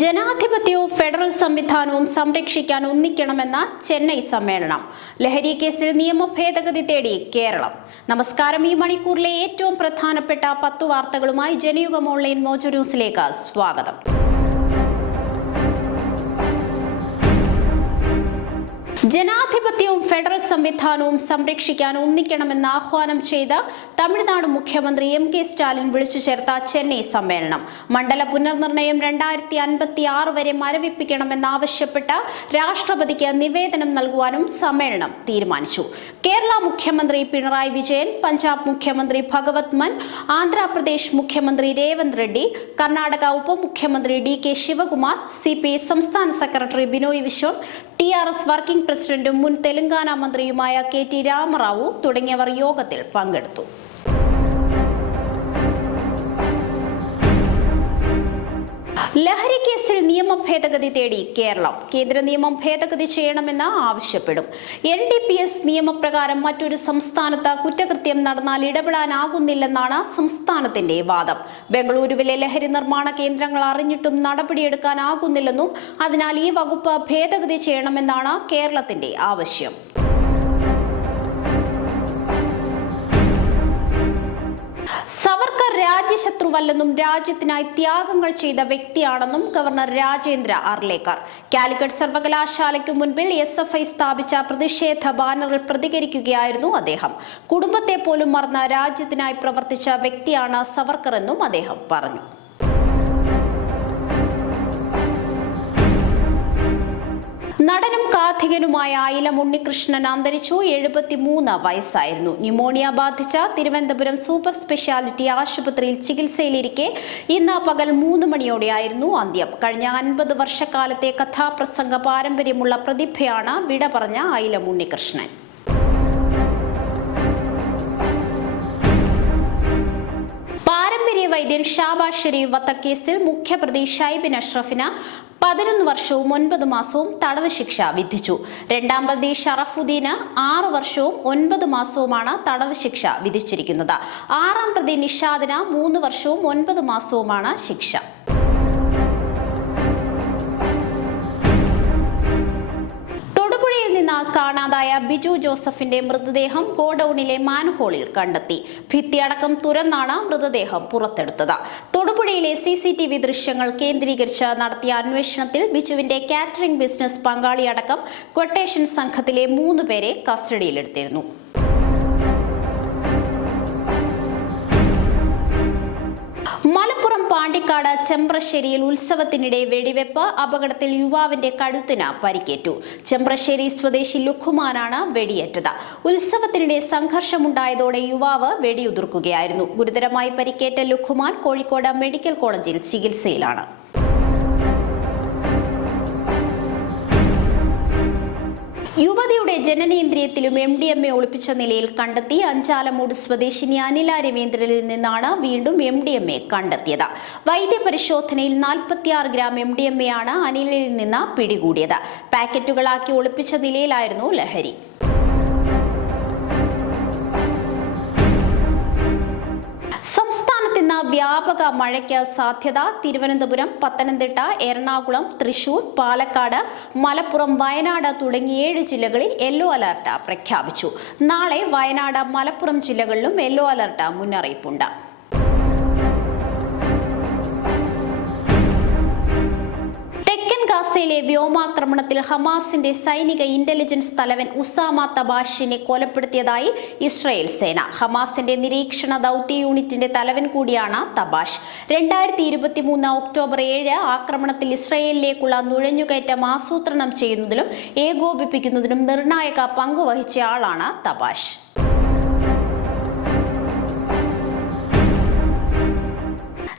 ജനാധിപത്യവും ഫെഡറൽ സംവിധാനവും സംരക്ഷിക്കാൻ ഒന്നിക്കണമെന്ന ചെന്നൈ സമ്മേളനം. ലഹരി കേസിൽ നിയമ ഭേദഗതി തേടി കേരളം. നമസ്കാരം ഈ മണിക്കൂറിലെ ഏറ്റവും പ്രധാനപ്പെട്ട പത്ത് വാർത്തകളുമായി ജനയുഗം ഓൺലൈൻ മോജോ ന്യൂസിലേക്ക് സ്വാഗതം. ജനാധിപത്യവും ഫെഡറൽ സംവിധാനവും സംരക്ഷിക്കാൻ ഒന്നിക്കണമെന്ന് ആഹ്വാനം ചെയ്ത തമിഴ്നാട് മുഖ്യമന്ത്രി എം കെ സ്റ്റാലിൻ വിളിച്ചു ചേർത്ത ചെന്നൈ സമ്മേളനം. മണ്ഡല പുനർനിർണയം രണ്ടായിരത്തി അൻപത്തി ആറ് വരെ മരവിപ്പിക്കണമെന്നാവശ്യപ്പെട്ട് രാഷ്ട്രപതിക്ക് നിവേദനം നൽകുവാനും സമ്മേളനം തീരുമാനിച്ചു. കേരള മുഖ്യമന്ത്രി പിണറായി വിജയൻ പഞ്ചാബ് മുഖ്യമന്ത്രി ഭഗവത് മൻ ആന്ധ്രാപ്രദേശ് മുഖ്യമന്ത്രി രേവന്ത് റെഡ്ഡി കർണാടക ഉപമുഖ്യമന്ത്രി D K Shivakumar C P I സംസ്ഥാന secretary Binoy Viswam T R S working പ്രസിഡന്റും മുൻ തെലങ്കാന മന്ത്രിയുമായ കെ ടി രാമറാവു തുടങ്ങിയവർ യോഗത്തിൽ പങ്കെടുത്തു. ലഹരി കേസിൽ നിയമ ഭേദഗതി തേടി കേരളം. കേന്ദ്ര നിയമം ഭേദഗതി ചെയ്യണമെന്ന് ആവശ്യപ്പെടും. എൻ ഡി പി എസ് നിയമപ്രകാരം മറ്റൊരു സംസ്ഥാനത്ത് കുറ്റകൃത്യം നടന്നാൽ ഇടപെടാനാകുന്നില്ലെന്നാണ് സംസ്ഥാനത്തിന്റെ വാദം. ബംഗളൂരുവിലെ ലഹരി നിർമ്മാണ കേന്ദ്രങ്ങൾ അറിഞ്ഞിട്ടും നടപടിയെടുക്കാനാകുന്നില്ലെന്നും അതിനാൽ ഈ വകുപ്പ് ഭേദഗതി ചെയ്യണമെന്നാണ് കേരളത്തിന്റെ ആവശ്യം. സവർക്കർ രാജ്യശത്രുവല്ലെന്നും രാജ്യത്തിനായി ത്യാഗങ്ങൾ ചെയ്ത വ്യക്തിയാണെന്നും ഗവർണർ രാജേന്ദ്ര അർലേക്കർ കാലിക്കറ്റ് സർവകലാശാലയ്ക്ക് മുൻപിൽ എസ് എഫ് ഐ സ്ഥാപിച്ച പ്രതിഷേധ ബാനറിൽ പ്രതികരിക്കുകയായിരുന്നു അദ്ദേഹം. കുടുംബത്തെ പോലും മറന്ന രാജ്യത്തിനായി പ്രവർത്തിച്ച വ്യക്തിയാണ് സവർക്കർ എന്നും അദ്ദേഹം പറഞ്ഞു. നടനും കാഥികനുമായ ആയിലം ഉണ്ണികൃഷ്ണൻ അന്തരിച്ചു. എഴുപത്തിമൂന്ന് വയസ്സായിരുന്നു. ന്യൂമോണിയ ബാധിച്ച തിരുവനന്തപുരം സൂപ്പർ സ്പെഷ്യാലിറ്റി ആശുപത്രിയിൽ ചികിത്സയിലിരിക്കെ ഇന്ന് പകൽ മൂന്ന് മണിയോടെയായിരുന്നു അന്ത്യം. കഴിഞ്ഞ അൻപത് വർഷക്കാലത്തെ കഥാപ്രസംഗ പാരമ്പര്യമുള്ള പ്രതിഭയാണ് വിട പറഞ്ഞ ആയിലം ഉണ്ണികൃഷ്ണൻ. പാരമ്പര്യ വൈദ്യൻ ഷാബാഷ് ഷെരീഫ് വധക്കേസിൽ മുഖ്യപ്രതി ഷൈബിൻ അഷ്റഫിന് പതിനൊന്ന് വർഷവും ഒൻപത് മാസവും തടവ് ശിക്ഷ വിധിച്ചു. രണ്ടാം പ്രതി ഷറഫുദ്ദീന് ആറ് വർഷവും ഒൻപത് മാസവുമാണ് തടവ് ശിക്ഷ വിധിച്ചിരിക്കുന്നത്. ആറാം പ്രതി നിഷാദിന് മൂന്ന് വർഷവും ഒൻപത് മാസവുമാണ് ശിക്ഷ. കാണാതായ ബിജു ജോസഫിന്റെ മൃതദേഹം ഗോഡൌണിലെ മാൻഹോളിൽ കണ്ടെത്തി. ഭിത്തിയടക്കം തുരന്നാണ് മൃതദേഹം പുറത്തെടുത്തത്. തൊടുപുഴയിലെ സി സി ടി വി ദൃശ്യങ്ങൾ കേന്ദ്രീകരിച്ച് നടത്തിയ അന്വേഷണത്തിൽ ബിജുവിന്റെ കാറ്ററിംഗ് ബിസിനസ് പങ്കാളിയടക്കം ക്വട്ടേഷൻ സംഘത്തിലെ മൂന്ന് പേരെ കസ്റ്റഡിയിലെടുത്തിരുന്നു. പാണ്ടിക്കാട് ചെമ്പ്രശ്ശേരിയിൽ ഉത്സവത്തിനിടെ വെടിവെപ്പ് അപകടത്തിൽ യുവാവിന്റെ കഴുത്തിന് പരിക്കേറ്റു. ചെമ്പ്രശ്ശേരി സ്വദേശി ലുഖുമാനാണ് വെടിയേറ്റത്. ഉത്സവത്തിനിടെ സംഘർഷമുണ്ടായതോടെ യുവാവ് വെടിയുതിർക്കുകയായിരുന്നു. ഗുരുതരമായി പരിക്കേറ്റ ലുഖുമാൻ കോഴിക്കോട് മെഡിക്കൽ കോളേജിൽ ചികിത്സയിലാണ്. യുവതിയുടെ ജനനേന്ദ്രിയത്തിലും എം ഡി എം എ ഒളിപ്പിച്ച നിലയിൽ കണ്ടെത്തി അഞ്ചാലമൂട് സ്വദേശിനി അനില രവീന്ദ്രനിൽ നിന്നാണ് വീണ്ടും എം ഡി എം എ കണ്ടെത്തിയത്. വൈദ്യപരിശോധനയിൽ നാൽപ്പത്തിയാറ് gram M D M A ആണ് അനിലിൽ നിന്ന് പിടികൂടിയത്. പാക്കറ്റുകളാക്കി ഒളിപ്പിച്ച നിലയിലായിരുന്നു ലഹരി. വ്യാപക മഴയ്ക്ക് സാധ്യത. തിരുവനന്തപുരം പത്തനംതിട്ട എറണാകുളം തൃശൂർ പാലക്കാട് മലപ്പുറം വയനാട് തുടങ്ങിയ ഏഴ് ജില്ലകളിൽ യെല്ലോ അലർട്ട് പ്രഖ്യാപിച്ചു. നാളെ വയനാട് മലപ്പുറം ജില്ലകളിലും യെല്ലോ അലർട്ട് മുന്നറിയിപ്പുണ്ട്. ഗാസയിലെ വ്യോമാക്രമണത്തിൽ ഹമാസിന്റെ സൈനിക ഇന്റലിജൻസ് തലവൻ ഉസാമ തബാഷിനെ കൊലപ്പെടുത്തിയതായി ഇസ്രായേൽ സേന. ഹമാസിന്റെ നിരീക്ഷണ ദൗത്യ യൂണിറ്റിന്റെ തലവൻ കൂടിയാണ് തബാഷ്. രണ്ടായിരത്തി ഇരുപത്തി മൂന്ന് ഒക്ടോബർ ഏഴ് ആക്രമണത്തിൽ ഇസ്രായേലിലേക്കുള്ള നുഴഞ്ഞുകയറ്റം ആസൂത്രണം ചെയ്യുന്നതിലും ഏകോപിപ്പിക്കുന്നതിനും നിർണായക പങ്കുവഹിച്ചയാളാണ് തബാഷ്.